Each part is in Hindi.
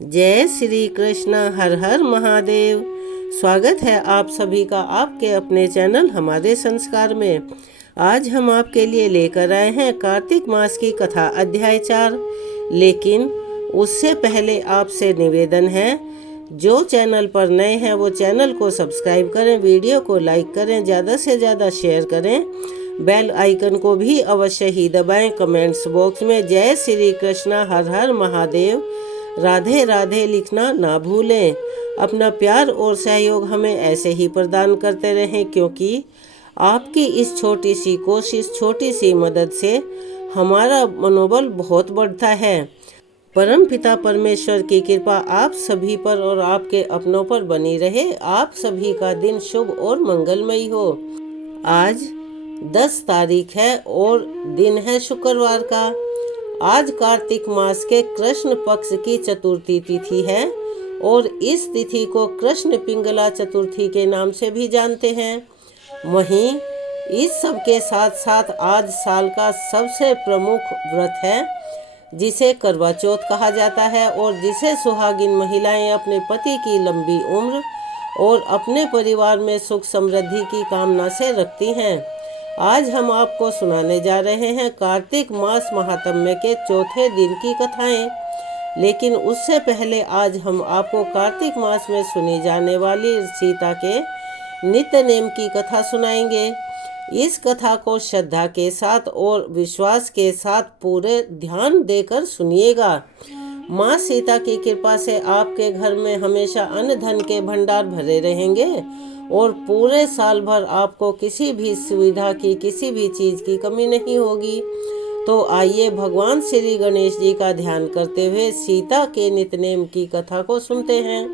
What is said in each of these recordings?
जय श्री कृष्ण। हर हर महादेव। स्वागत है आप सभी का आपके अपने चैनल हमारे संस्कार में। आज हम आपके लिए लेकर आए हैं कार्तिक मास की कथा अध्याय 4। लेकिन उससे पहले आपसे निवेदन है, जो चैनल पर नए हैं वो चैनल को सब्सक्राइब करें, वीडियो को लाइक करें, ज़्यादा से ज़्यादा शेयर करें, बेल आइकन को भी अवश्य ही दबाएं। कमेंट्स बॉक्स में जय श्री कृष्ण, हर हर महादेव, राधे राधे लिखना ना भूलें। अपना प्यार और सहयोग हमें ऐसे ही प्रदान करते रहें, क्योंकि आपकी इस छोटी सी कोशिश, छोटी सी मदद से हमारा मनोबल बहुत बढ़ता है। परम पिता परमेश्वर की कृपा आप सभी पर और आपके अपनों पर बनी रहे। आप सभी का दिन शुभ और मंगलमयी हो। आज 10 तारीख है और दिन है शुक्रवार का। आज कार्तिक मास के कृष्ण पक्ष की चतुर्थी तिथि है और इस तिथि को कृष्ण पिंगला चतुर्थी के नाम से भी जानते हैं। वहीं इस सब के साथ साथ आज साल का सबसे प्रमुख व्रत है, जिसे करवा चौथ कहा जाता है और जिसे सुहागिन महिलाएं अपने पति की लंबी उम्र और अपने परिवार में सुख समृद्धि की कामना से रखती हैं। आज हम आपको सुनाने जा रहे हैं कार्तिक मास महात्म्य के चौथे दिन की कथाएं। लेकिन उससे पहले आज हम आपको कार्तिक मास में सुनी जाने वाली सीता के नित्य नेम की कथा सुनाएंगे। इस कथा को श्रद्धा के साथ और विश्वास के साथ पूरे ध्यान देकर सुनिएगा। माँ सीता की कृपा से आपके घर में हमेशा अन्न धन के भंडार भरे रहेंगे और पूरे साल भर आपको किसी भी सुविधा की, किसी भी चीज की कमी नहीं होगी। तो आइए भगवान श्री गणेश जी का ध्यान करते हुए सीता के नित्यनेम की कथा को सुनते हैं।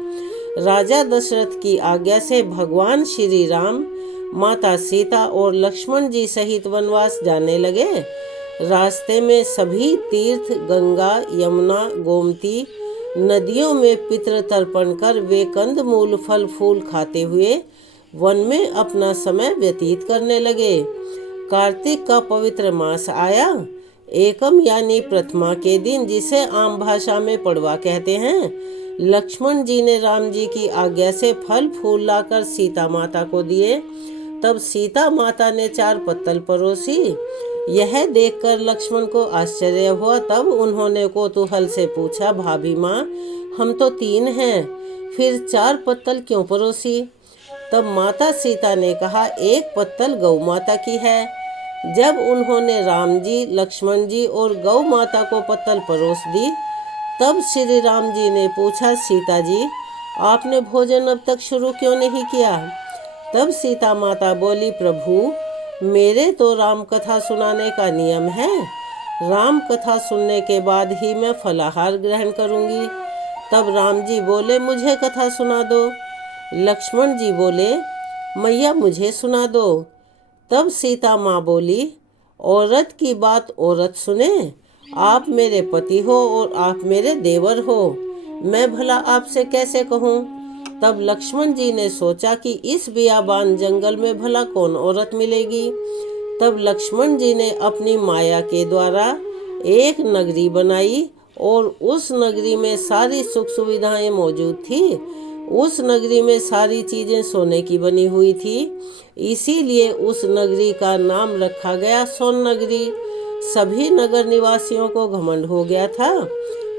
राजा दशरथ की आज्ञा से भगवान श्री राम, माता सीता और लक्ष्मण जी सहित वनवास जाने लगे। रास्ते में सभी तीर्थ, गंगा, यमुना, गोमती नदियों में पितृ तर्पण कर वे कंदमूल, फल फूल खाते हुए वन में अपना समय व्यतीत करने लगे। कार्तिक का पवित्र मास आया। एकम यानी प्रथमा के दिन, जिसे आम भाषा में पड़वा कहते हैं, लक्ष्मण जी ने राम जी की आज्ञा से फल फूल लाकर सीता माता को दिए। तब सीता माता ने 4 पत्तल परोसी। यह देखकर लक्ष्मण को आश्चर्य हुआ। तब उन्होंने कौतूहल से पूछा, भाभी माँ, हम तो 3 हैं, फिर 4 पत्तल क्यों परोसी? तब माता सीता ने कहा, 1 पत्तल गौ माता की है। जब उन्होंने राम जी, लक्ष्मण जी और गौ माता को पत्तल परोस दी, तब श्री राम जी ने पूछा, सीता जी, आपने भोजन अब तक शुरू क्यों नहीं किया? तब सीता माता बोली, प्रभु, मेरे तो राम कथा सुनाने का नियम है। राम कथा सुनने के बाद ही मैं फलाहार ग्रहण करूंगी। तब राम जी बोले, मुझे कथा सुना दो। लक्ष्मण जी बोले, मैया मुझे सुना दो। तब सीता माँ बोली, औरत की बात औरत सुने। आप मेरे पति हो और आप मेरे देवर हो, मैं भला आपसे कैसे कहूँ? तब लक्ष्मण जी ने सोचा कि इस बियाबान जंगल में भला कौन औरत मिलेगी। तब लक्ष्मण जी ने अपनी माया के द्वारा एक नगरी बनाई और उस नगरी में सारी सुख सुविधाएं मौजूद थी। उस नगरी में सारी चीजें सोने की बनी हुई थी, इसीलिए उस नगरी का नाम रखा गया सोन नगरी। सभी नगर निवासियों को घमंड हो गया था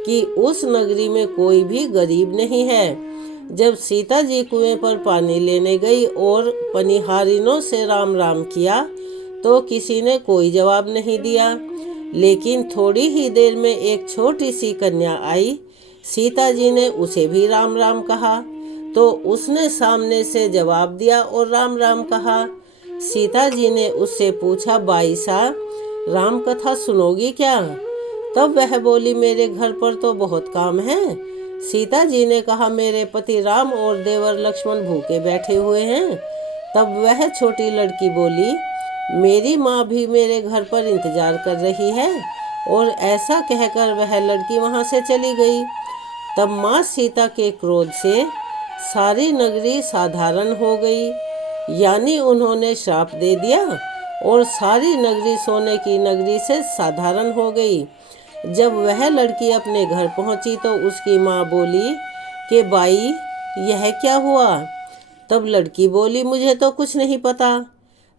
कि उस नगरी में कोई भी गरीब नहीं है। जब सीता जी कुएं पर पानी लेने गई और पनिहारिनों से राम राम किया तो किसी ने कोई जवाब नहीं दिया। लेकिन थोड़ी ही देर में एक छोटी सी कन्या आई। सीता जी ने उसे भी राम राम कहा तो उसने सामने से जवाब दिया और राम राम कहा। सीता जी ने उससे पूछा, बाईसा, राम कथा सुनोगी क्या? तब वह बोली, मेरे घर पर तो बहुत काम है। सीता जी ने कहा, मेरे पति राम और देवर लक्ष्मण भूखे बैठे हुए हैं। तब वह छोटी लड़की बोली, मेरी माँ भी मेरे घर पर इंतजार कर रही है। और ऐसा कहकर वह लड़की वहाँ से चली गई। तब माँ सीता के क्रोध से सारी नगरी साधारण हो गई, यानी उन्होंने श्राप दे दिया और सारी नगरी सोने की नगरी से साधारण हो गई। जब वह लड़की अपने घर पहुंची तो उसकी माँ बोली कि बाई यह क्या हुआ। तब लड़की बोली मुझे तो कुछ नहीं पता,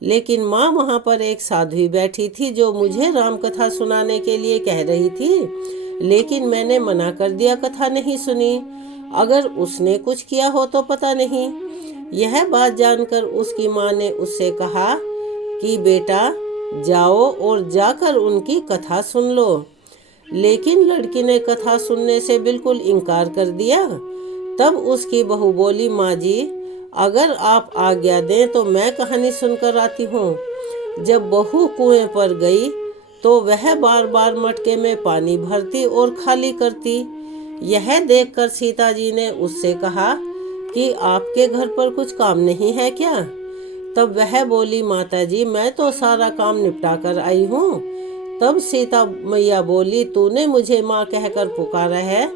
लेकिन माँ वहाँ पर एक साध्वी बैठी थी जो मुझे राम कथा सुनाने के लिए कह रही थी, लेकिन मैंने मना कर दिया, कथा नहीं सुनी। अगर उसने कुछ किया हो तो पता नहीं। यह बात जानकर उसकी माँ ने उससे कहा कि बेटा जाओ और जाकर उनकी कथा सुन लो। लेकिन लड़की ने कथा सुनने से बिल्कुल इनकार कर दिया। तब उसकी बहू बोली माँ जी अगर आप आज्ञा दें तो मैं कहानी सुनकर आती हूँ। जब बहू कुएं पर गई तो वह बार बार मटके में पानी भरती और खाली करती। यह देखकर सीता जी ने उससे कहा कि आपके घर पर कुछ काम नहीं है क्या। तब वह बोली माता जी मैं तो सारा काम निपटा कर आई हूँ। तब सीता मैया बोली तूने मुझे माँ कहकर पुकारा है,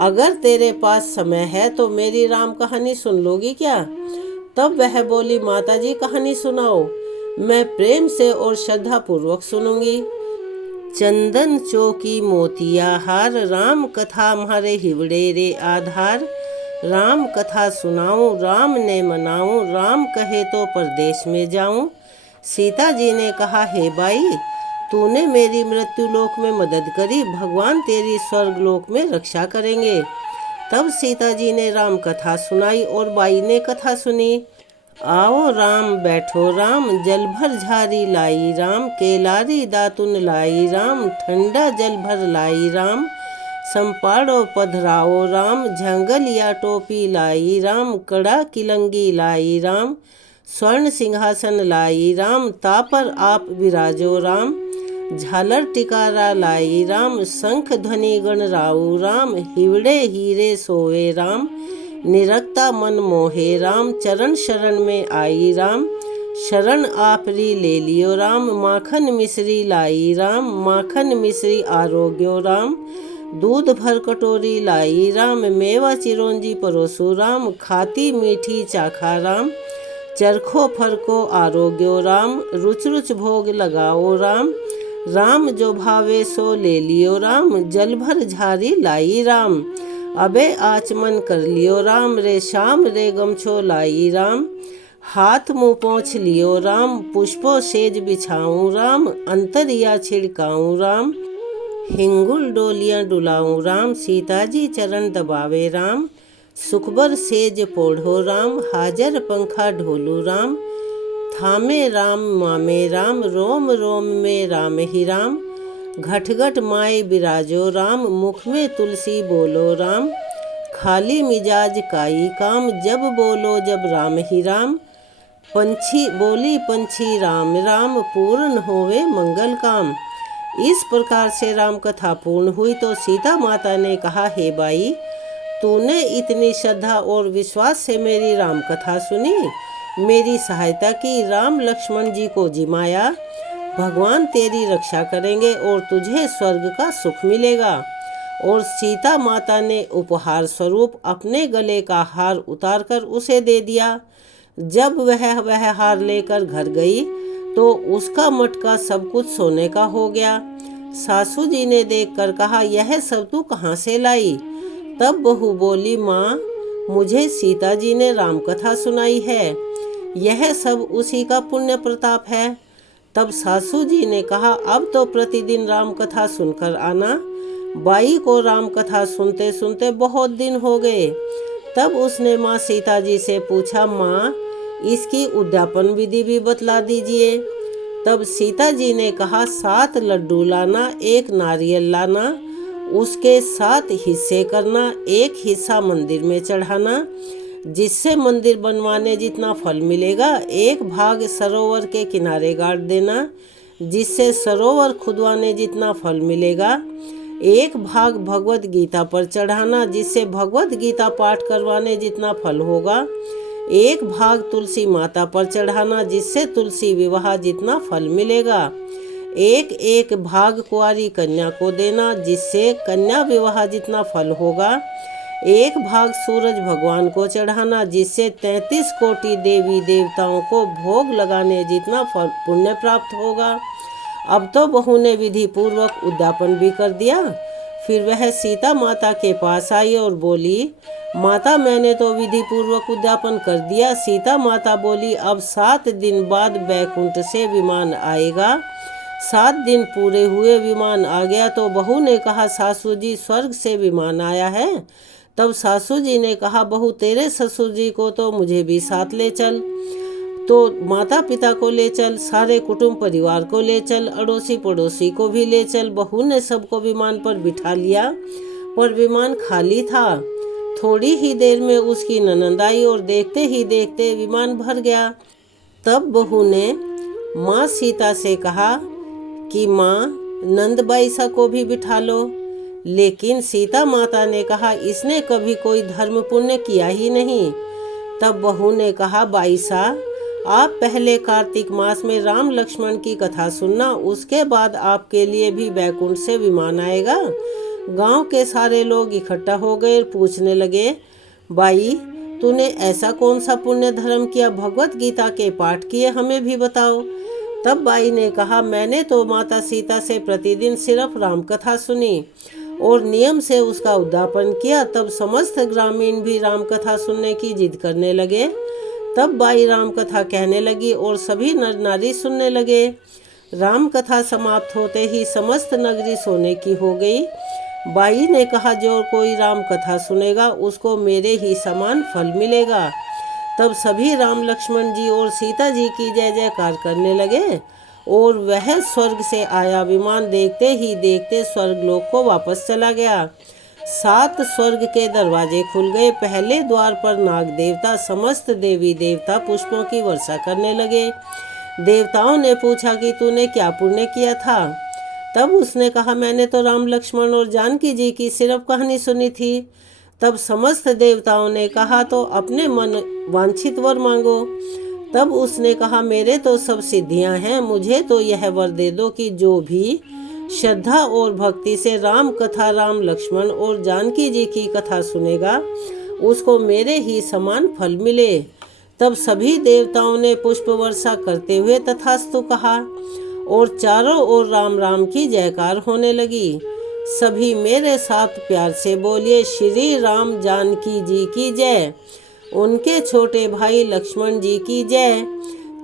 अगर तेरे पास समय है तो मेरी राम कहानी सुन लोगी क्या। तब वह बोली माता जी कहानी सुनाओ, मैं प्रेम से और श्रद्धा पूर्वक सुनूंगी। चंदन चौकी मोतिया हार, राम कथा म्हारे हिवड़े रे आधार। राम कथा सुनाऊं राम ने मनाऊं, राम कहे तो परदेश में जाऊं। सीता जी ने कहा हे बाई तूने मेरी मृत्यु लोक में मदद करी, भगवान तेरी स्वर्ग लोक में रक्षा करेंगे। तब सीता जी ने राम कथा सुनाई और बाई ने कथा सुनी। आओ राम बैठो राम, जल भर झारी लाई राम, केलारी दातुन लाई राम, ठंडा जल भर लाई राम। संपाड़ो पधराओ राम, झंगल या टोपी लाई राम, कड़ा किलंगी लाई राम, स्वर्ण सिंहासन लाई राम, तापर आप विराजो राम। झालर टिकारा लाई राम, शंख ध्वनि गण राऊ राम, हिवड़े हीरे सोए राम, निरक्ता मन मोहे राम, चरण शरण में आई राम, शरण आपरी ले लियो राम, माखन मिश्री लाई राम, माखन मिश्री आरोग्यो राम, दूध भर कटोरी लाई राम, मेवा चिरौंजी परोसो राम, खाती मीठी चाखा राम, चरखो फरको आरोग्यो राम, रुच रुच भोग लगाओ राम, राम जो भावे सो ले लियो राम, जल भर झारी लाई राम, अबे आचमन कर लियो राम, रे शाम रे गमछो लाई राम, हाथ मुँह पोंछ लियो राम, पुष्पो सेज बिछाऊं राम, अंतरिया छिड़काऊं राम, हिंगुल डोलियां डुलाऊं राम, सीता जी चरण दबावे राम, सुखबर सेज पोढ़ो राम, हाजर पंखा ढोलू राम, थामे राम मामे राम, रोम रोम में राम ही राम, घट घट माए बिराजो राम, मुख में तुलसी बोलो राम, खाली मिजाज काई काम, जब बोलो जब राम ही राम, पंछी बोली पंछी राम राम, पूर्ण होवे मंगल काम। इस प्रकार से राम कथा पूर्ण हुई तो सीता माता ने कहा हे बाई तूने इतनी श्रद्धा और विश्वास से मेरी राम कथा सुनी, मेरी सहायता की, राम लक्ष्मण जी को जिमाया, भगवान तेरी रक्षा करेंगे और तुझे स्वर्ग का सुख मिलेगा। और सीता माता ने उपहार स्वरूप अपने गले का हार उतारकर उसे दे दिया। जब वह हार लेकर घर गई तो उसका मटका सब कुछ सोने का हो गया। सासू जी ने देखकर कहा यह सब तू कहाँ से लाई। तब बहू बोली माँ मुझे सीता जी ने राम कथा सुनाई है, यह सब उसी का पुण्य प्रताप है। तब सासू जी ने कहा अब तो प्रतिदिन राम कथा सुनकर आना। बाई को राम कथा सुनते सुनते बहुत दिन हो गए। तब उसने माँ सीता जी से पूछा माँ इसकी उद्यापन विधि भी बतला दीजिए। तब सीता जी ने कहा 7 लड्डू लाना, 1 नारियल लाना, उसके 7 हिस्से करना, 1 हिस्सा मंदिर में चढ़ाना, जिससे मंदिर बनवाने जितना फल मिलेगा 1 भाग सरोवर के किनारे गाड़ देना, जिससे सरोवर खुदवाने जितना फल मिलेगा। 1 भाग भगवत गीता पर चढ़ाना, जिससे भगवत गीता पाठ करवाने जितना फल होगा। 1 भाग तुलसी माता पर चढ़ाना, जिससे तुलसी विवाह जितना फल मिलेगा। 1 भाग कुंवारी कन्या को देना, जिससे कन्या विवाह जितना फल होगा। 1 भाग सूरज भगवान को चढ़ाना, जिससे 33 कोटि देवी देवताओं को भोग लगाने जितना पुण्य प्राप्त होगा। अब तो बहू ने विधि पूर्वक उद्यापन भी कर दिया। फिर वह सीता माता के पास आई और बोली, माता मैंने तो विधि पूर्वक उद्यापन कर दिया। सीता माता बोली, अब 7 दिन बाद बैकुंठ से विमान आएगा। 7 दिन पूरे हुए, विमान आ गया तो बहू ने कहा, सासू जी स्वर्ग से विमान आया है। तब सासू जी ने कहा, बहू तेरे ससुर जी को तो मुझे भी साथ ले चल। तो माता पिता को ले चल, सारे कुटुंब परिवार को ले चल, अड़ोसी पड़ोसी को भी ले चल। बहू ने सबको विमान पर बिठा लिया, पर विमान खाली था। थोड़ी ही देर में उसकी ननद आई और देखते ही देखते विमान भर गया। तब बहू ने माँ सीता से कहा कि माँ नंदबाई सा को भी बिठा लो। लेकिन सीता माता ने कहा, इसने कभी कोई धर्म पुण्य किया ही नहीं। तब बहू ने कहा, बाईसा आप पहले कार्तिक मास में राम लक्ष्मण की कथा सुनना, उसके बाद आपके लिए भी बैकुंठ से विमान आएगा। गांव के सारे लोग इकट्ठा हो गए और पूछने लगे, बाई तूने ऐसा कौन सा पुण्य धर्म किया, भगवत गीता के पाठ किए, हमें भी बताओ। तब बाई ने कहा, मैंने तो माता सीता से प्रतिदिन सिर्फ राम कथा सुनी और नियम से उसका उद्यापन किया। तब समस्त ग्रामीण भी राम कथा सुनने की जिद करने लगे। तब बाई राम कथा कहने लगी और सभी नर नारी सुनने लगे। राम कथा समाप्त होते ही समस्त नगरी सोने की हो गई। बाई ने कहा, जो कोई राम कथा सुनेगा उसको मेरे ही समान फल मिलेगा। तब सभी राम लक्ष्मण जी और सीता जी की जय जयकार करने लगे और वह स्वर्ग से आया विमान देखते ही देखते स्वर्गलोक को वापस चला गया। 7 स्वर्ग के दरवाजे खुल गए। पहले द्वार पर नाग देवता समस्त देवी देवता पुष्पों की वर्षा करने लगे। देवताओं ने पूछा कि तूने क्या पुण्य किया था। तब उसने कहा, मैंने तो राम लक्ष्मण और जानकी जी की सिर्फ कहानी सुनी थी। तब समस्त देवताओं ने कहा, तो अपने मन वांछित वर मांगो। तब उसने कहा, मेरे तो सब सिद्धियां हैं, मुझे तो यह वर दे दो कि जो भी श्रद्धा और भक्ति से राम कथा राम लक्ष्मण और जानकी जी की कथा सुनेगा उसको मेरे ही समान फल मिले। तब सभी देवताओं ने पुष्प वर्षा करते हुए तथास्तु कहा और चारों ओर राम राम की जयकार होने लगी। सभी मेरे साथ प्यार से बोलिए, श्री राम जानकी जी की जय, उनके छोटे भाई लक्ष्मण जी की जय।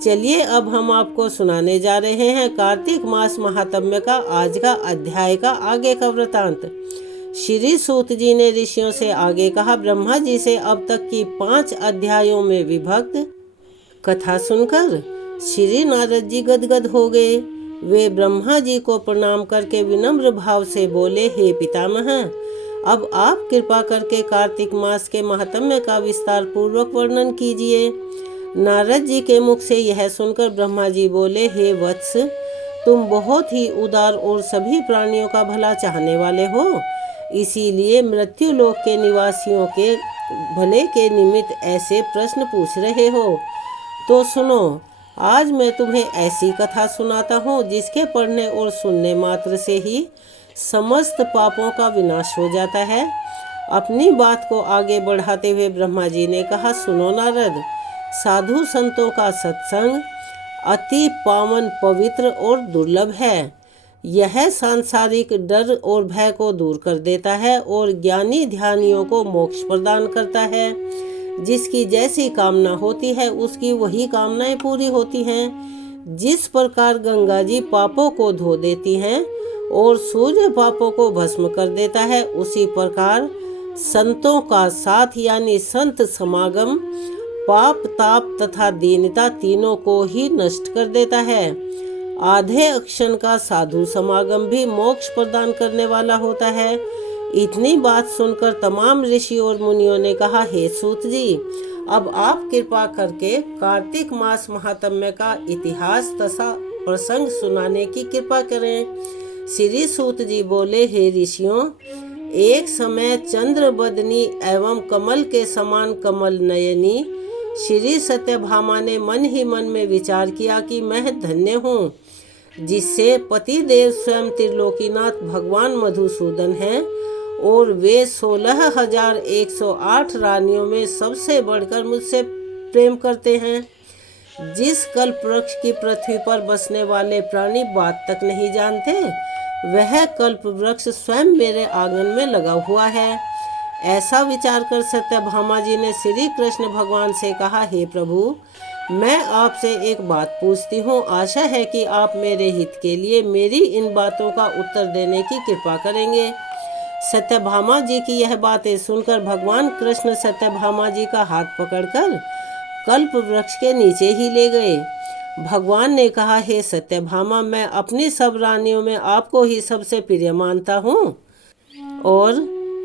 चलिए अब हम आपको सुनाने जा रहे हैं कार्तिक मास महात्म्य का आज का अध्याय का आगे का वृतांत। श्री सूत जी ने ऋषियों से आगे कहा, ब्रह्मा जी से अब तक की 5 अध्यायों में विभक्त कथा सुनकर श्री नारद जी गदगद हो गए। वे ब्रह्मा जी को प्रणाम करके विनम्र भाव से बोले, हे पितामह, अब आप कृपा करके कार्तिक मास के महात्म्य का विस्तार पूर्वक वर्णन कीजिए। नारद जी के मुख से यह सुनकर ब्रह्मा जी बोले, हे वत्स, तुम बहुत ही उदार और सभी प्राणियों का भला चाहने वाले हो, इसीलिए मृत्यु लोक के निवासियों के भले के निमित्त ऐसे प्रश्न पूछ रहे हो। तो सुनो, आज मैं तुम्हें ऐसी कथा सुनाता हूँ जिसके पढ़ने और सुनने मात्र से ही समस्त पापों का विनाश हो जाता है। अपनी बात को आगे बढ़ाते हुए ब्रह्मा जी ने कहा, सुनो नारद, साधु संतों का सत्संग अति पावन पवित्र और दुर्लभ है। यह सांसारिक डर और भय को दूर कर देता है और ज्ञानी ध्यानियों को मोक्ष प्रदान करता है। जिसकी जैसी कामना होती है उसकी वही कामनाएं पूरी होती हैं। जिस प्रकार गंगा जी पापों को धो देती हैं और सूर्य पापों को भस्म कर देता है, उसी प्रकार संतों का साथ यानी संत समागम पाप ताप तथा दीनता तीनों को ही नष्ट कर देता है। आधे अक्षण का साधु समागम भी मोक्ष प्रदान करने वाला होता है। इतनी बात सुनकर तमाम ऋषि और मुनियों ने कहा, हे सूत जी, अब आप कृपा करके कार्तिक मास महात्म्य का इतिहास तथा प्रसंग सुनाने की कृपा करें। श्री सूत जी बोले, हे ऋषियों, एक समय चंद्र बदनी एवं कमल के समान कमल नयनी श्री सत्यभामा ने मन ही मन में विचार किया कि मैं धन्य हूँ, जिससे पति देव स्वयं त्रिलोकीनाथ भगवान मधुसूदन हैं और वे 16,108 रानियों में सबसे बढ़कर मुझसे प्रेम करते हैं। जिस कल्प वृक्ष की पृथ्वी पर बसने वाले प्राणी बात तक नहीं जानते, वह कल्प वृक्ष स्वयं मेरे आंगन में लगा हुआ है। ऐसा विचार कर सत्यभामा जी ने श्री कृष्ण भगवान से कहा, हे प्रभु, मैं आपसे एक बात पूछती हूँ। आशा है कि आप मेरे हित के लिए मेरी इन बातों का उत्तर देने की कृपा करेंगे। सत्यभामा जी की यह बातें सुनकर भगवान कृष्ण सत्यभामा जी का हाथ पकड़कर कल्प वृक्ष के नीचे ही ले गए। भगवान ने कहा, हे सत्यभामा, मैं अपनी सब रानियों में आपको ही सबसे प्रिय मानता हूँ और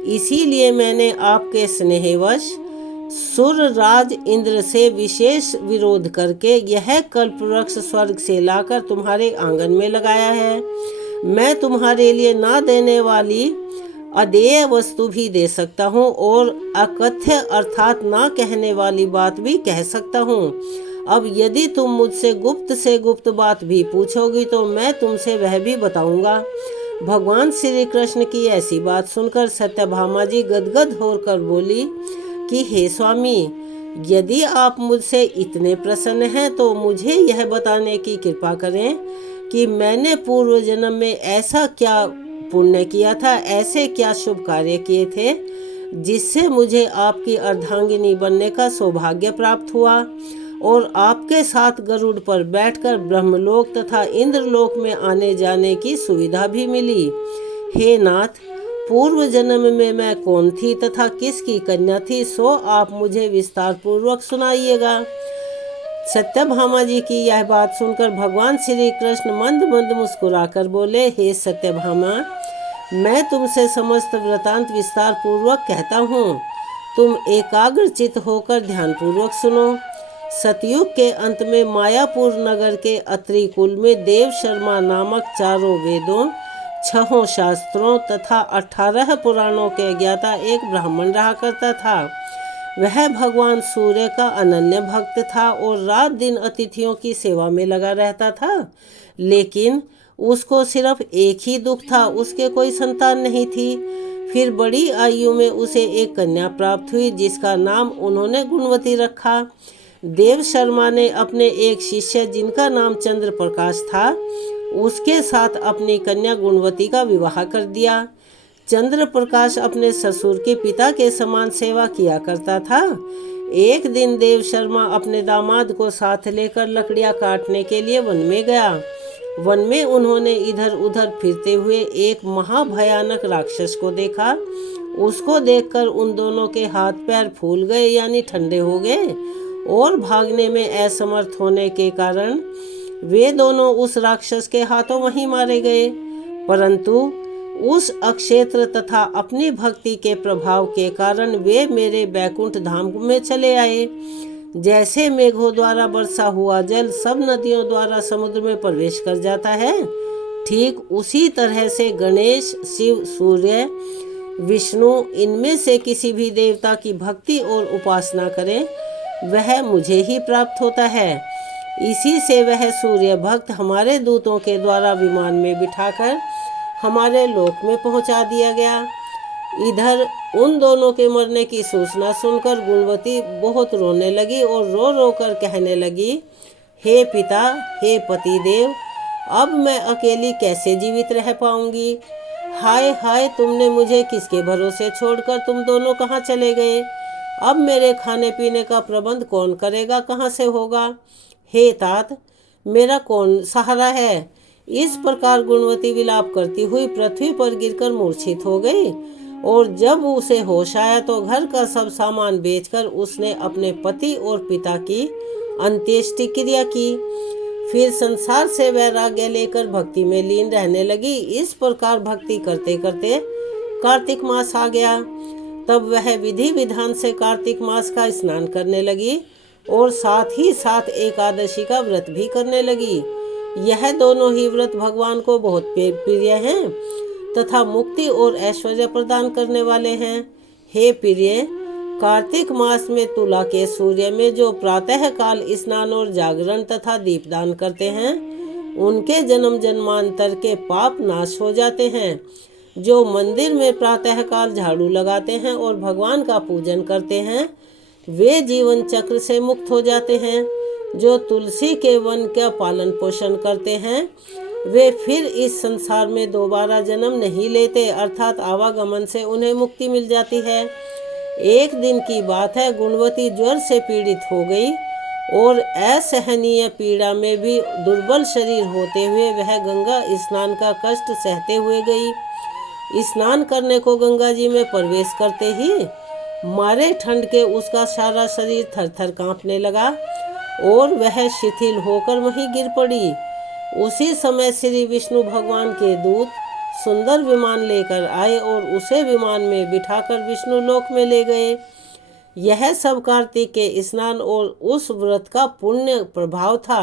इसीलिए मैंने आपके स्नेहवश सुरराज इंद्र से विशेष विरोध करके यह कल्प वृक्ष स्वर्ग से लाकर तुम्हारे आंगन में लगाया है। मैं तुम्हारे लिए ना देने वाली अदेय वस्तु भी दे सकता हूँ और अकथ्य अर्थात ना कहने वाली बात भी कह सकता हूँ। अब यदि तुम मुझसे गुप्त से गुप्त बात भी पूछोगी तो मैं तुमसे वह भी बताऊंगा। भगवान श्री कृष्ण की ऐसी बात सुनकर सत्यभामा जी गदगद होकर बोली कि हे स्वामी, यदि आप मुझसे इतने प्रसन्न हैं तो मुझे यह बताने की कृपा करें कि मैंने पूर्व जन्म में ऐसा क्या पुण्य किया था, ऐसे क्या शुभ कार्य किए थे जिससे मुझे आपकी अर्धांगिनी बनने का सौभाग्य प्राप्त हुआ और आपके साथ गरुड़ पर बैठकर ब्रह्मलोक तथा इंद्रलोक में आने जाने की सुविधा भी मिली। हे नाथ, पूर्व जन्म में मैं कौन थी तथा किसकी कन्या थी, सो आप मुझे विस्तार पूर्वक सुनाइएगा। सत्यभामा जी की यह बात सुनकर भगवान श्री कृष्ण मंद मंद मुस्कुराकर बोले, हे सत्यभामा, मैं तुमसे समस्त वृतांत विस्तार पूर्वक कहता हूँ। तुम एकाग्रचित होकर ध्यान पूर्वक सुनो। सतयुग के अंत में मायापुर नगर के अत्रि कुल में देव शर्मा नामक 4 वेदों, 6 शास्त्रों तथा 18 पुराणों के ज्ञाता एक ब्राह्मण रहा करता था। वह भगवान सूर्य का अनन्य भक्त था और रात दिन अतिथियों की सेवा में लगा रहता था। लेकिन उसको सिर्फ एक ही दुख था, उसके कोई संतान नहीं थी। फिर बड़ी आयु में उसे एक कन्या प्राप्त हुई जिसका नाम उन्होंने गुणवती रखा। देव शर्मा ने अपने एक शिष्य जिनका नाम चंद्र प्रकाश था, उसके साथ अपनी कन्या गुणवती का विवाह कर दिया। चंद्र प्रकाश अपने ससुर के पिता के समान सेवा किया करता था। एक दिन देव शर्मा अपने दामाद को साथ लेकर लकड़ियां काटने के लिए वन में गया। वन में उन्होंने इधर उधर फिरते हुए एक महाभयानक राक्षस को देखा। उसको देखकर उन दोनों के हाथ पैर फूल गए यानी ठंडे हो गए और भागने में असमर्थ होने के कारण वे दोनों उस राक्षस के हाथों वहीं मारे गए। परंतु उस अक्षेत्र तथा अपनी भक्ति के प्रभाव के कारण वे मेरे बैकुंठ धाम में चले आए। जैसे मेघों द्वारा बरसा हुआ जल सब नदियों द्वारा समुद्र में प्रवेश कर जाता है, ठीक उसी तरह से गणेश, शिव, सूर्य, विष्णु इनमें से किसी भी देवता की भक्ति और उपासना करें वह मुझे ही प्राप्त होता है। इसी से वह सूर्य भक्त हमारे दूतों के द्वारा विमान में बिठाकर हमारे लोक में पहुंचा दिया गया। इधर उन दोनों के मरने की सूचना सुनकर गुणवती बहुत रोने लगी और रो रो कर कहने लगी, हे पिता, हे पतिदेव, अब मैं अकेली कैसे जीवित रह पाऊंगी। हाय हाय, तुमने मुझे किसके भरोसे छोड़कर तुम दोनों कहाँ चले गए। अब मेरे खाने पीने का प्रबंध कौन करेगा, कहाँ से होगा। हे तात, मेरा कौन सहारा है। इस प्रकार गुणवती विलाप करती हुई पृथ्वी पर गिरकर मूर्छित हो गई और जब उसे होश आया तो घर का सब सामान बेचकर उसने अपने पति और पिता की अंत्येष्टि क्रिया की। फिर संसार से वैराग्य लेकर भक्ति में लीन रहने लगी। इस प्रकार भक्ति करते करते कार्तिक मास आ गया। तब वह विधि विधान से कार्तिक मास का स्नान करने लगी और साथ ही साथ एकादशी का व्रत भी करने लगी। यह दोनों ही व्रत भगवान को बहुत प्रिय हैं तथा मुक्ति और ऐश्वर्य प्रदान करने वाले हैं। हे प्रिय, कार्तिक मास में तुला के सूर्य में जो प्रातः काल स्नान और जागरण तथा दीपदान करते हैं उनके जन्म जन्मांतर के पाप नाश हो जाते हैं। जो मंदिर में प्रातः काल झाड़ू लगाते हैं और भगवान का पूजन करते हैं वे जीवन चक्र से मुक्त हो जाते हैं। जो तुलसी के वन का पालन पोषण करते हैं वे फिर इस संसार में दोबारा जन्म नहीं लेते, अर्थात आवागमन से उन्हें मुक्ति मिल जाती है। एक दिन की बात है, गुणवती ज्वर से पीड़ित हो गई और असहनीय पीड़ा में भी दुर्बल शरीर होते हुए वह गंगा स्नान का कष्ट सहते हुए गई। स्नान करने को गंगा जी में प्रवेश करते ही मारे ठंड के उसका सारा शरीर थरथर कांपने लगा और वह शिथिल होकर वहीं गिर पड़ी। उसी समय श्री विष्णु भगवान के दूत सुंदर विमान लेकर आए और उसे विमान में बिठाकर विष्णु लोक में ले गए। यह सब कार्तिक के स्नान और उस व्रत का पुण्य प्रभाव था।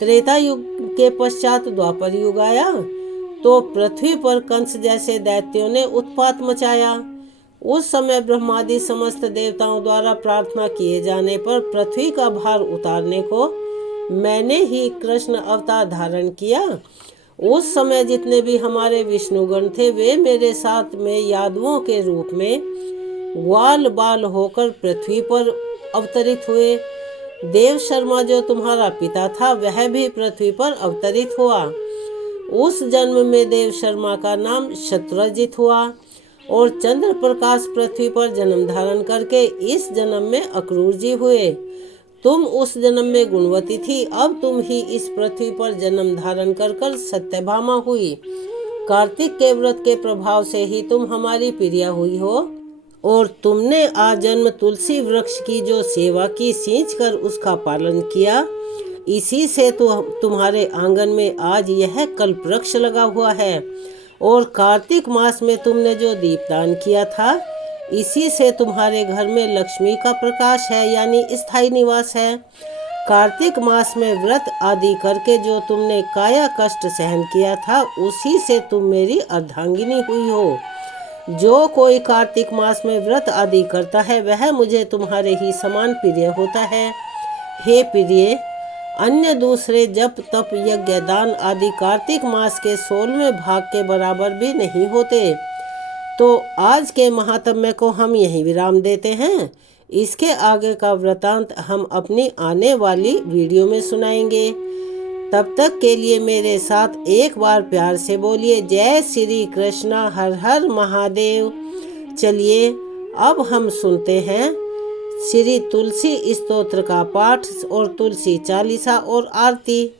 त्रेता युग के पश्चात द्वापर युग आया तो पृथ्वी पर कंस जैसे दैत्यों ने उत्पात मचाया। उस समय ब्रह्मादि समस्त देवताओं द्वारा प्रार्थना किए जाने पर पृथ्वी का भार उतारने को मैंने ही कृष्ण अवतार धारण किया। उस समय जितने भी हमारे विष्णुगण थे वे मेरे साथ में यादवों के रूप में ग्वाल बाल होकर पृथ्वी पर अवतरित हुए। देव शर्मा जो तुम्हारा पिता था वह भी पृथ्वी पर अवतरित हुआ। उस जन्म में देव शर्मा का नाम शत्रुजित हुआ और चंद्र प्रकाश पृथ्वी पर जन्म धारण करके इस जन्म में अक्रूर जी हुए। तुम उस जन्म में गुणवती थी, अब तुम ही इस पृथ्वी पर जन्म धारण कर सत्यभामा हुई। कार्तिक के व्रत के प्रभाव से ही तुम हमारी प्रिया हुई हो और तुमने आजन्म तुलसी वृक्ष की जो सेवा की, सींच कर उसका पालन किया, इसी से तो तुम्हारे आंगन में आज यह कल्प वृक्ष लगा हुआ है। और कार्तिक मास में तुमने जो दीपदान किया था, इसी से तुम्हारे घर में लक्ष्मी का प्रकाश है, यानी स्थायी निवास है। कार्तिक मास में व्रत आदि करके जो तुमने काया कष्ट सहन किया था, उसी से तुम मेरी अर्धांगिनी हुई हो। जो कोई कार्तिक मास में व्रत आदि करता है वह मुझे तुम्हारे ही समान प्रिय होता है। हे प्रिय, अन्य दूसरे जप तप यज्ञ दान आदि कार्तिक मास के 16वें भाग के बराबर भी नहीं होते। तो आज के महात्म्य को हम यहीं विराम देते हैं। इसके आगे का वृतांत हम अपनी आने वाली वीडियो में सुनाएंगे। तब तक के लिए मेरे साथ एक बार प्यार से बोलिए जय श्री कृष्णा, हर हर महादेव। चलिए अब हम सुनते हैं श्री तुलसी स्तोत्र का पाठ और तुलसी चालीसा और आरती।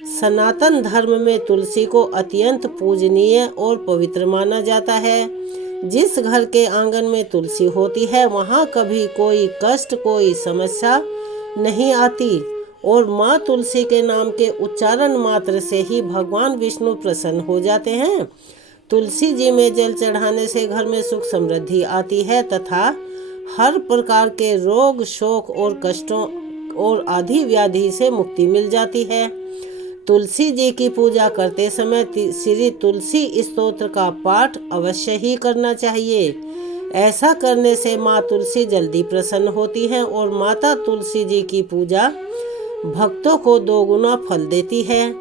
सनातन धर्म में तुलसी को अत्यंत पूजनीय और पवित्र माना जाता है। जिस घर के आंगन में तुलसी होती है वहाँ कभी कोई कष्ट, कोई समस्या नहीं आती और माँ तुलसी के नाम के उच्चारण मात्र से ही भगवान विष्णु प्रसन्न हो जाते हैं। तुलसी जी में जल चढ़ाने से घर में सुख समृद्धि आती है तथा हर प्रकार के रोग, शोक और कष्टों और आदि व्याधि से मुक्ति मिल जाती है। तुलसी जी की पूजा करते समय श्री तुलसी स्तोत्र का पाठ अवश्य ही करना चाहिए। ऐसा करने से माँ तुलसी जल्दी प्रसन्न होती हैं और माता तुलसी जी की पूजा भक्तों को 2 गुना फल देती है।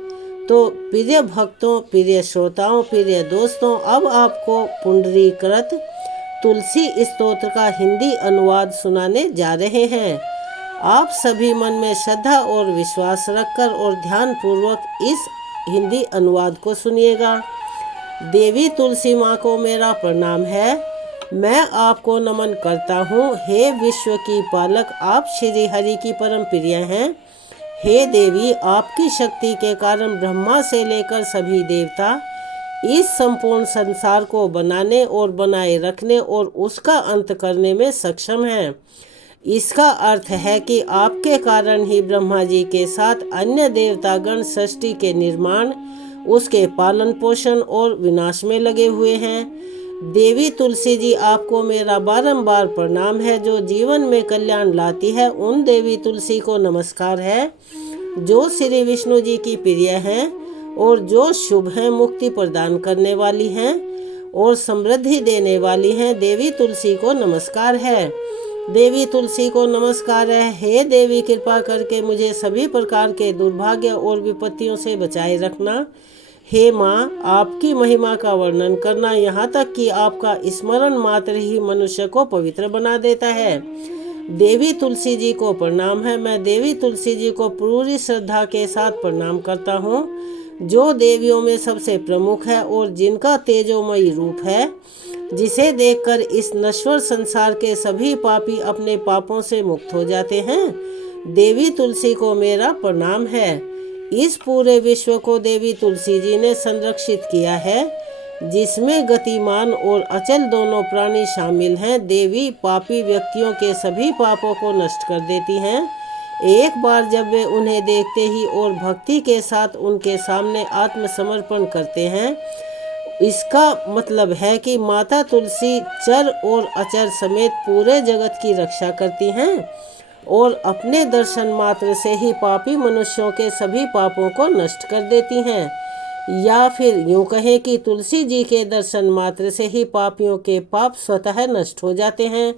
तो प्रिय भक्तों, प्रिय श्रोताओं, प्रिय दोस्तों, अब आपको पुंडरीकृत तुलसी स्तोत्र का हिंदी अनुवाद सुनाने जा रहे हैं। आप सभी मन में श्रद्धा और विश्वास रखकर और ध्यान पूर्वक इस हिंदी अनुवाद को सुनिएगा। देवी तुलसी माँ को मेरा प्रणाम है। मैं आपको नमन करता हूँ। हे विश्व की पालक, आप श्री हरि की परम प्रिय हैं। हे देवी, आपकी शक्ति के कारण ब्रह्मा से लेकर सभी देवता इस संपूर्ण संसार को बनाने और बनाए रखने और उसका अंत करने में सक्षम हैं। इसका अर्थ है कि आपके कारण ही ब्रह्मा जी के साथ अन्य देवतागण सृष्टि के निर्माण, उसके पालन पोषण और विनाश में लगे हुए हैं। देवी तुलसी जी, आपको मेरा बारंबार प्रणाम है। जो जीवन में कल्याण लाती है उन देवी तुलसी को नमस्कार है। जो श्री विष्णु जी की प्रिय हैं और जो शुभ हैं, मुक्ति प्रदान करने वाली हैं और समृद्धि देने वाली हैं, देवी तुलसी को नमस्कार है। देवी तुलसी को नमस्कार है। हे देवी, कृपा करके मुझे सभी प्रकार के दुर्भाग्य और विपत्तियों से बचाए रखना। हे माँ, आपकी महिमा का वर्णन करना, यहाँ तक कि आपका स्मरण मात्र ही मनुष्य को पवित्र बना देता है। देवी तुलसी जी को प्रणाम है। मैं देवी तुलसी जी को पूरी श्रद्धा के साथ प्रणाम करता हूँ, जो देवियों में सबसे प्रमुख है और जिनका तेजोमयी रूप है, जिसे देखकर इस नश्वर संसार के सभी पापी अपने पापों से मुक्त हो जाते हैं। देवी तुलसी को मेरा प्रणाम है। इस पूरे विश्व को देवी तुलसी जी ने संरक्षित किया है, जिसमें गतिमान और अचल दोनों प्राणी शामिल हैं। देवी पापी व्यक्तियों के सभी पापों को नष्ट कर देती हैं। एक बार जब वे उन्हें देखते ही और भक्ति के साथ उनके सामने आत्मसमर्पण करते हैं, इसका मतलब है कि माता तुलसी चर और अचर समेत पूरे जगत की रक्षा करती हैं और अपने दर्शन मात्र से ही पापी मनुष्यों के सभी पापों को नष्ट कर देती हैं। या फिर यूं कहें कि तुलसी जी के दर्शन मात्र से ही पापियों के पाप स्वतः नष्ट हो जाते हैं।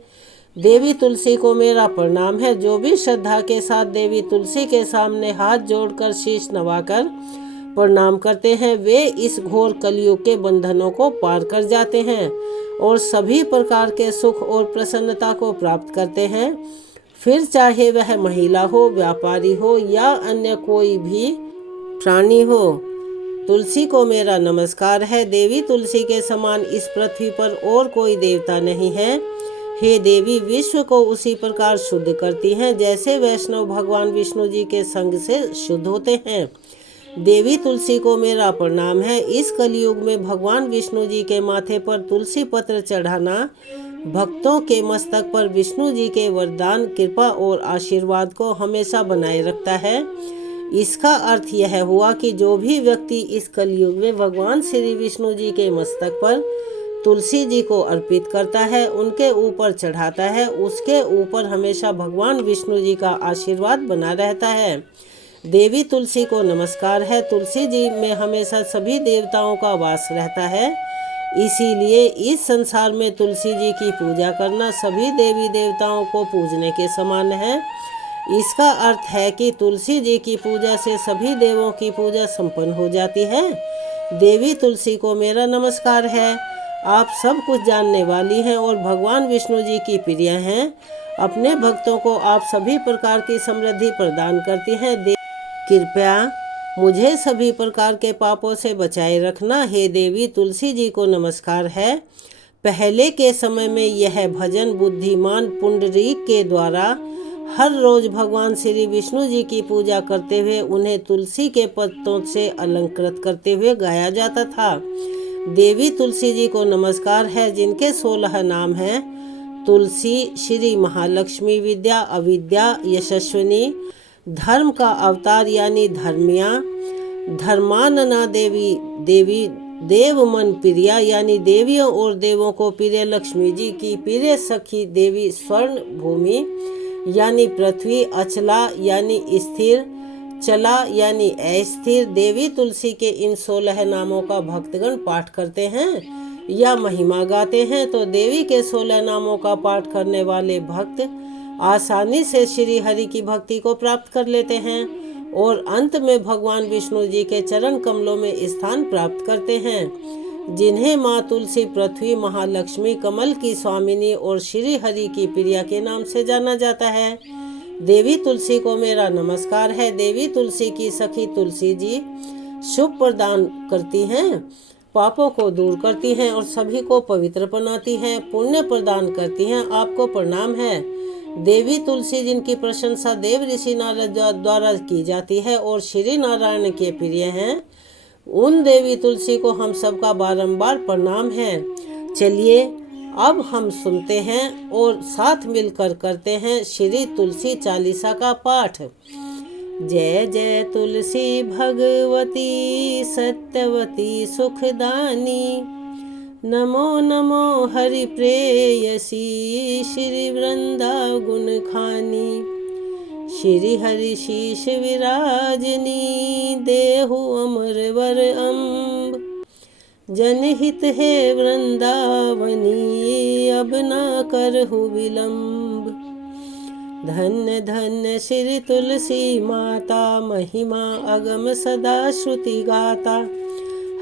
देवी तुलसी को मेरा प्रणाम है। जो भी श्रद्धा के साथ देवी तुलसी के सामने हाथ जोड़कर शीश नवाकर प्रणाम करते हैं, वे इस घोर कलयुग के बंधनों को पार कर जाते हैं और सभी प्रकार के सुख और प्रसन्नता को प्राप्त करते हैं। फिर चाहे वह महिला हो, व्यापारी हो या अन्य कोई भी प्राणी हो। तुलसी को मेरा नमस्कार है। देवी तुलसी के समान इस पृथ्वी पर और कोई देवता नहीं है। हे देवी, विश्व को उसी प्रकार शुद्ध करती हैं जैसे वैष्णव भगवान विष्णु जी के संग से शुद्ध होते हैं। देवी तुलसी को मेरा प्रणाम है। इस कलयुग में भगवान विष्णु जी के माथे पर तुलसी पत्र चढ़ाना भक्तों के मस्तक पर विष्णु जी के वरदान, कृपा और आशीर्वाद को हमेशा बनाए रखता है। इसका अर्थ यह हुआ कि जो भी व्यक्ति इस कलयुग में भगवान श्री विष्णु जी के मस्तक पर तुलसी जी को अर्पित करता है, उनके ऊपर चढ़ाता है, उसके ऊपर हमेशा भगवान विष्णु जी का आशीर्वाद बना रहता है। देवी तुलसी को नमस्कार है। तुलसी जी में हमेशा सभी देवताओं का वास रहता है, इसीलिए इस संसार में तुलसी जी की पूजा करना सभी देवी देवताओं को पूजने के समान है। इसका अर्थ है कि तुलसी जी की पूजा से सभी देवों की पूजा संपन्न हो जाती है। देवी तुलसी को मेरा नमस्कार है। आप सब कुछ जानने वाली हैं और भगवान विष्णु जी की प्रिय हैं। अपने भक्तों को आप सभी प्रकार की समृद्धि प्रदान करती हैं। कृपया मुझे सभी प्रकार के पापों से बचाए रखना। हे देवी तुलसी जी को नमस्कार है। पहले के समय में यह भजन बुद्धिमान पुंडरीक के द्वारा हर रोज भगवान श्री विष्णु जी की पूजा करते हुए उन्हें तुलसी के पत्तों से अलंकृत करते हुए गाया जाता था। देवी तुलसी जी को नमस्कार है, जिनके 16 नाम हैं। तुलसी, श्री महालक्ष्मी, विद्या, अविद्या, यशस्विनी, धर्म का अवतार यानी धर्मिया, धर्मानना देवी, देवी देव मन प्रिया यानी देवियों और देवों को प्रिय, लक्ष्मी जी की प्रिय सखी देवी, स्वर्ण भूमि यानी पृथ्वी, अचला यानी स्थिर, चला यानी अस्थिर। देवी तुलसी के इन 16 नामों का भक्तगण पाठ करते हैं या महिमा गाते हैं तो देवी के 16 नामों का पाठ करने वाले भक्त आसानी से श्री हरि की भक्ति को प्राप्त कर लेते हैं और अंत में भगवान विष्णु जी के चरण कमलों में स्थान प्राप्त करते हैं, जिन्हें माँ तुलसी, पृथ्वी, महालक्ष्मी, कमल की स्वामिनी और श्री हरि की प्रिया के नाम से जाना जाता है। देवी तुलसी को मेरा नमस्कार है। देवी तुलसी की सखी तुलसी जी शुभ प्रदान करती हैं, पापों को दूर करती हैं और सभी को पवित्र बनाती हैं, पुण्य प्रदान करती हैं। आपको प्रणाम है। देवी तुलसी जिनकी प्रशंसा देव ऋषि नारद द्वारा की जाती है और श्री नारायण के प्रिय हैं, उन देवी तुलसी को हम सबका बारंबार प्रणाम है। चलिए अब हम सुनते हैं और साथ मिलकर करते हैं श्री तुलसी चालीसा का पाठ। जय जय तुलसी भगवती सत्यवती सुखदानी, नमो नमो हरि प्रेयसी श्री वृंदा गुण खानी। श्री हरि शीश विराजनी, देहु अमर वर अम्ब। जनहित है वृंदावनी, अब ना करहु विलम्ब। धन्य धन्य श्री तुलसी माता, महिमा अगम सदा श्रुति गाता।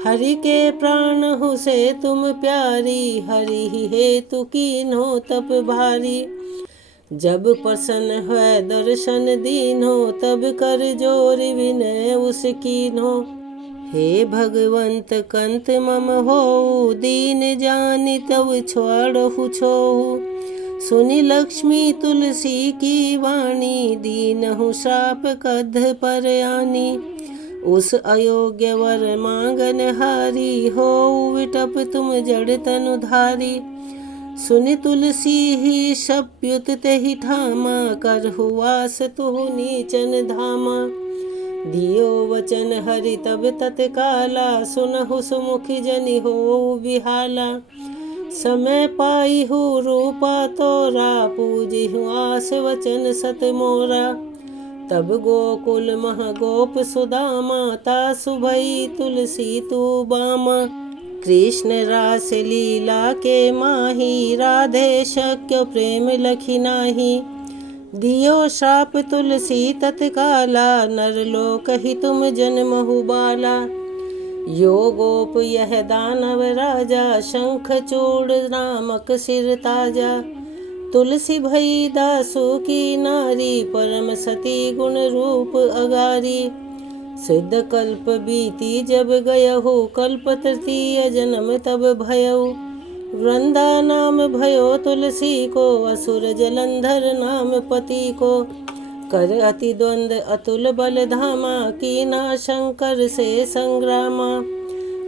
हरि के प्राण हो से तुम प्यारी, हरि ही हेतु कीन्हो तप भारी। जब प्रसन्न है दर्शन दीनो, तब कर जोर विनय उस कीन्हो। हे भगवंत कंत मम होऊ, दीन जानि तब छोड़हु छोहु। सुनि लक्ष्मी तुलसी की वाणी, दीनहु श्राप कद्ध पर आनी। उस अयोग्य वर मांगन हारी, होऊ विटप तुम जड़ तनु धारी। सुनि तुलसी ही शप्युत तेहि ठामा, करहु वास तुहु नीचन धामा। दियो वचन हरि तब तत्काला, सुनहु सुमुखी जनि होऊ बिहाला। समय पाइहु रूपा तोरा, पूजिहु आस वचन सत मोरा। तब गोकुल मह गोप सुदामा, तासु भई तुलसी तू बामा। कृष्ण रास लीला के माही, राधे शक्य प्रेम लखी नाही। दियो श्राप तुलसी तत्काला, नरलोक ही तुम जन्महु बाला। यो गोप यह दानव राजा, शंख चूड़ नामक सिर ताजा। तुलसी भई दासु की नारी, परम सती गुण रूप अगारी। सिद्ध कल्प बीती जब गयहु, कल्प तृतीय जन्म तब भयउ। वृंदा नाम भयो तुलसी को, असुर जलंधर नाम पति को। कर अति द्वंद अतुल बल धामा, कीना शंकर से संग्रामा।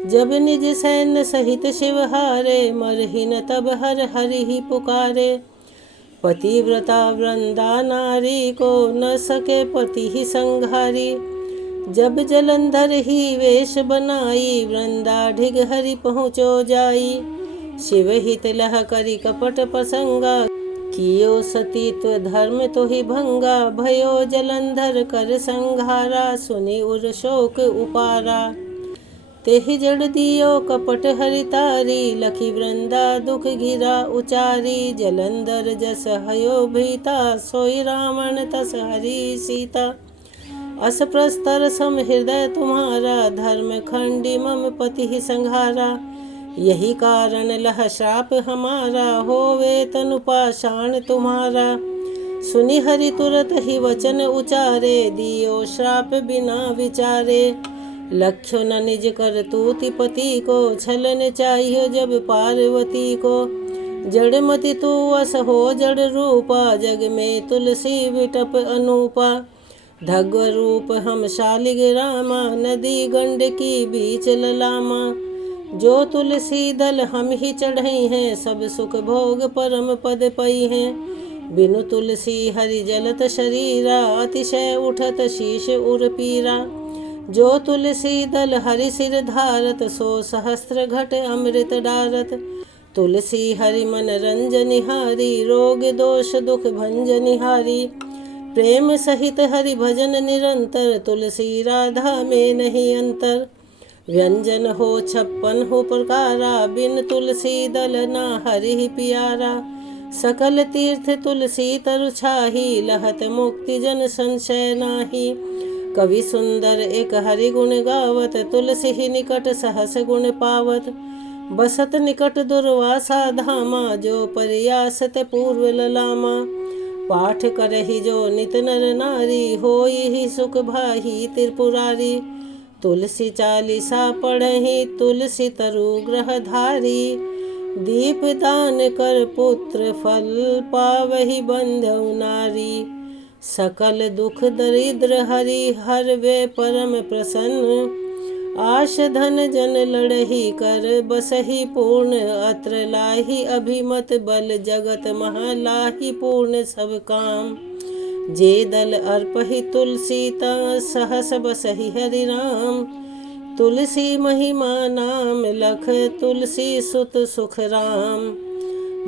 जब निज सैन्य सहित शिव हारे, मरहि न तब हर हरि ही पुकारे। पतिव्रता वृंदा नारी को, न सके पति ही संघारी। जब जलंधर ही वेश बनाई, वृंदा ढिग हरि पहुँचो जाई। शिव हित लह करी कपट प्रसंगा, कियो सतीत्व धर्म तो ही भंगा। भयो जलंधर कर संघारा, सुनि उर शोक उपारा। तेहि जड़ दियो कपट हरितारी, लखी वृंदा दुख घिरा उचारी। जलंधर जस हयो भीता, सोई रावण तस हरि सीता। अस प्रस्तर सम हृदय तुम्हारा, धर्म खंडी मम पति ही संघारा। यही कारण लह श्राप हमारा, होवे तनु पाषाण तुम्हारा। सुनि हरि तुरत ही वचन उचारे, दियो श्राप बिना विचारे। लक्ष्यो न निज कर तूति पति को, छलन चाहियो जब पार्वती को। जड़मति तू अस हो जड़ रूपा, जग में तुलसी विटप अनूपा। धग्व रूप हम शालिग रामा, नदी गंड की बीच ललामा। जो तुलसी दल हम ही चढ़ई हैं, सब सुख भोग परम पद पई हैं। बिनु तुलसी हरि जलत शरीरा, अतिशय उठत शीश उर पीरा। जो तुलसी दल हरि सिर धारत, सो सहस्त्र घट अमृत डारत। तुलसी हरि मन रंजनिहारी, रोग दोष दुख भंजनिहारी। प्रेम सहित हरि भजन निरंतर, तुलसी राधा में नहीं अंतर। व्यंजन हो 56 हो प्रकारा, बिन तुलसी दल ना हरि प्यारा। सकल तीर्थ तुलसी तरु छाही, लहत मुक्ति जन संशय नाही। कवि सुंदर एक हरि गुण गावत, तुलसी ही निकट सहस गुण पावत। बसत निकट दुर्वासा धामा, जो प्रयास ते पूर्व ललामा। पाठ करहि जो नित नर नारी, होई ही सुख भाही त्रिपुरारी। तुलसी चालीसा पढ़हि, तुलसी तरु ग्रह धारी। दीप दान कर पुत्र, फल पावहि बंधु नारी। सकल दुख दरिद्र हरि हरवे परम प्रसन्न। आश धन जन लड़ही कर, बसहि पूर्ण अत्र लाही। अभिमत बल जगत महा लाही, पूर्ण सब काम। जे दल अर्पहि तुलसी ता, सहस बसहि हरि राम। तुलसी महिमा नाम लख, तुलसी सुत सुख राम।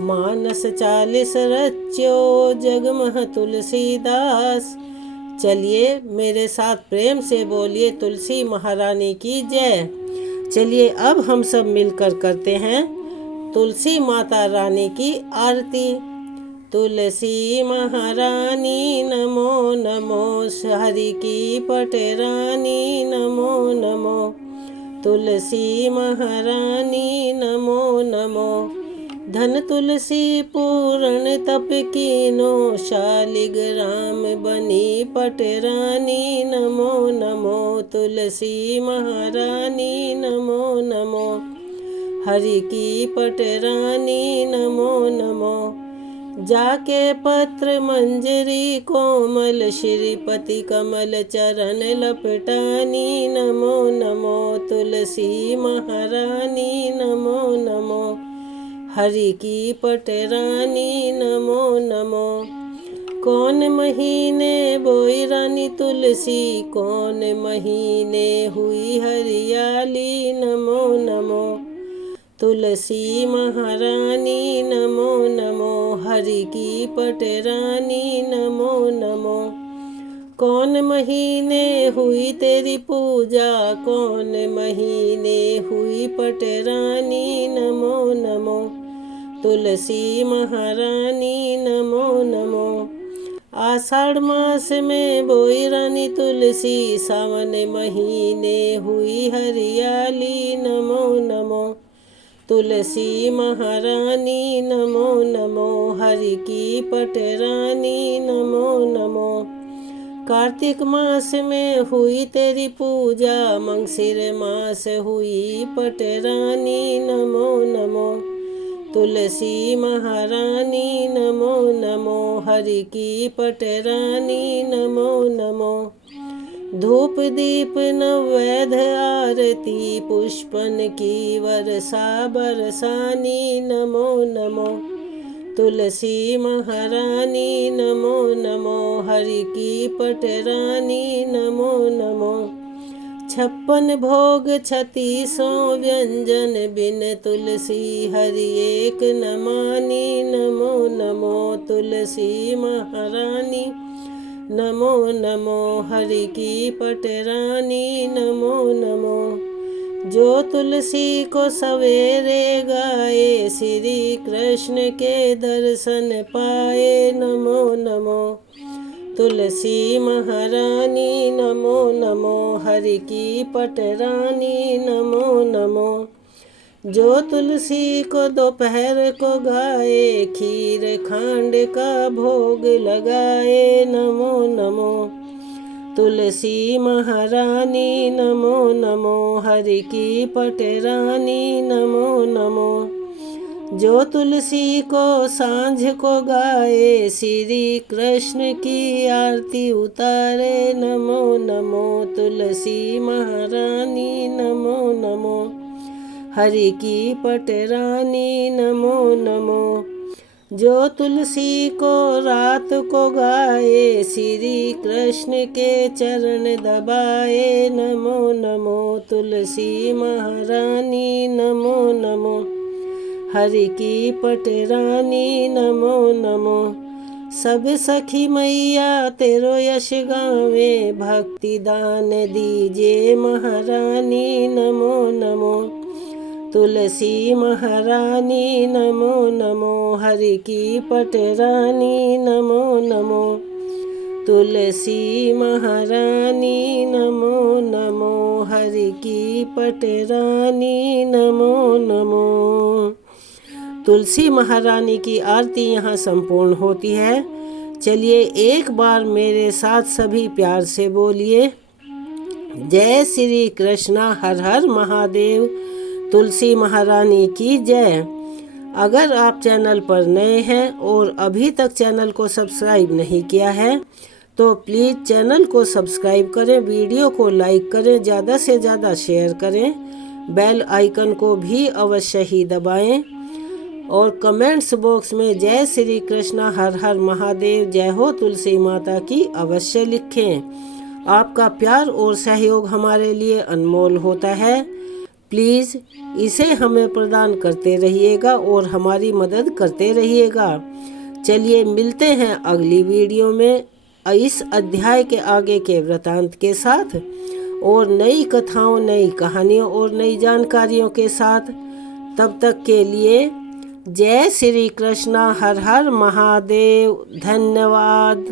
मानस 40 रच्यो, जगमह तुलसीदास। चलिए मेरे साथ प्रेम से बोलिए तुलसी महारानी की जय। चलिए अब हम सब मिलकर करते हैं तुलसी माता रानी की आरती। तुलसी महारानी नमो नमो, हरि की पट रानी नमो नमो। तुलसी महारानी नमो नमो। धन तुलसी पूर्ण तप कीनो, शालिग्राम बनी पटरानी। नमो नमो तुलसी महारानी, नमो नमो हरि की पटरानी। नमो नमो जाके पत्र मंजरी, कोमल श्रीपति कमल चरण लपटानी। नमो नमो तुलसी महारानी, नमो नमो हरि की पटरानी। नमो नमो कौन महीने बोई रानी तुलसी, कौन महीने हुई हरियाली। नमो नमो तुलसी महारानी, नमो नमो हरि की पटरानी। नमो नमो कौन महीने हुई तेरी पूजा, कौन महीने हुई पटरानी। नमो नमो तुलसी महारानी, नमो नमो आषाढ़ मास में बोई रानी तुलसी, सावन महीने हुई हरियाली। नमो नमो तुलसी महारानी, नमो नमो हरि की पटरानी। नमो नमो कार्तिक मास में हुई तेरी पूजा, मंगशिर मास हुई पटरानी। नमो नमो तुलसी महारानी, नमो नमो हरि की पटरानी। नमो नमो धूप दीप नवैध आरती, पुष्पन की वर्षा बरसानी। नमो नमो तुलसी महारानी, नमो नमो हरि की पटरानी। नमो नमो 56 भोग 36 व्यंजन, बिन तुलसी हरि एक न मानी। नमो नमो तुलसी महारानी, नमो नमो हरि की पटरानी। नमो नमो जो तुलसी को सवेरे गाए, श्री कृष्ण के दर्शन पाए। नमो नमो तुलसी महारानी, नमो नमो हरि की पटरानी। नमो नमो जो तुलसी को दोपहर को गाए, खीर खांड का भोग लगाए। नमो नमो तुलसी महारानी, नमो नमो हरि की पटरानी। नमो नमो जो तुलसी को सांझ को गाए, श्री कृष्ण की आरती उतारे। नमो नमो तुलसी महारानी, नमो नमो हरि की पटरानी। नमो नमो जो तुलसी को रात को गाए, श्री कृष्ण के चरण दबाए। नमो नमो तुलसी महारानी, नमो नमो हरि की पटरानी। नमो नमो सब सखी मैया तेरो यश गावे, भक्ति दान दीजे महारानी। नमो नमो तुलसी महारानी, नमो नमो हरि की पटरानी। नमो नमो तुलसी महारानी, नमो नमो हरि की पटरानी। नमो नमो तुलसी महारानी की आरती यहाँ संपूर्ण होती है। चलिए एक बार मेरे साथ सभी प्यार से बोलिए, जय श्री कृष्णा, हर हर महादेव, तुलसी महारानी की जय। अगर आप चैनल पर नए हैं और अभी तक चैनल को सब्सक्राइब नहीं किया है तो प्लीज़ चैनल को सब्सक्राइब करें, वीडियो को लाइक करें, ज़्यादा से ज़्यादा शेयर करें, बेल आइकन को भी अवश्य ही दबाएं और कमेंट्स बॉक्स में जय श्री कृष्णा, हर हर महादेव, जय हो तुलसी माता की अवश्य लिखें। आपका प्यार और सहयोग हमारे लिए अनमोल होता है। प्लीज़ इसे हमें प्रदान करते रहिएगा और हमारी मदद करते रहिएगा। चलिए मिलते हैं अगली वीडियो में इस अध्याय के आगे के वृतांत के साथ और नई कथाओं, नई कहानियों और नई जानकारियों के साथ। तब तक के लिए जय श्री कृष्णा, हर हर महादेव, धन्यवाद।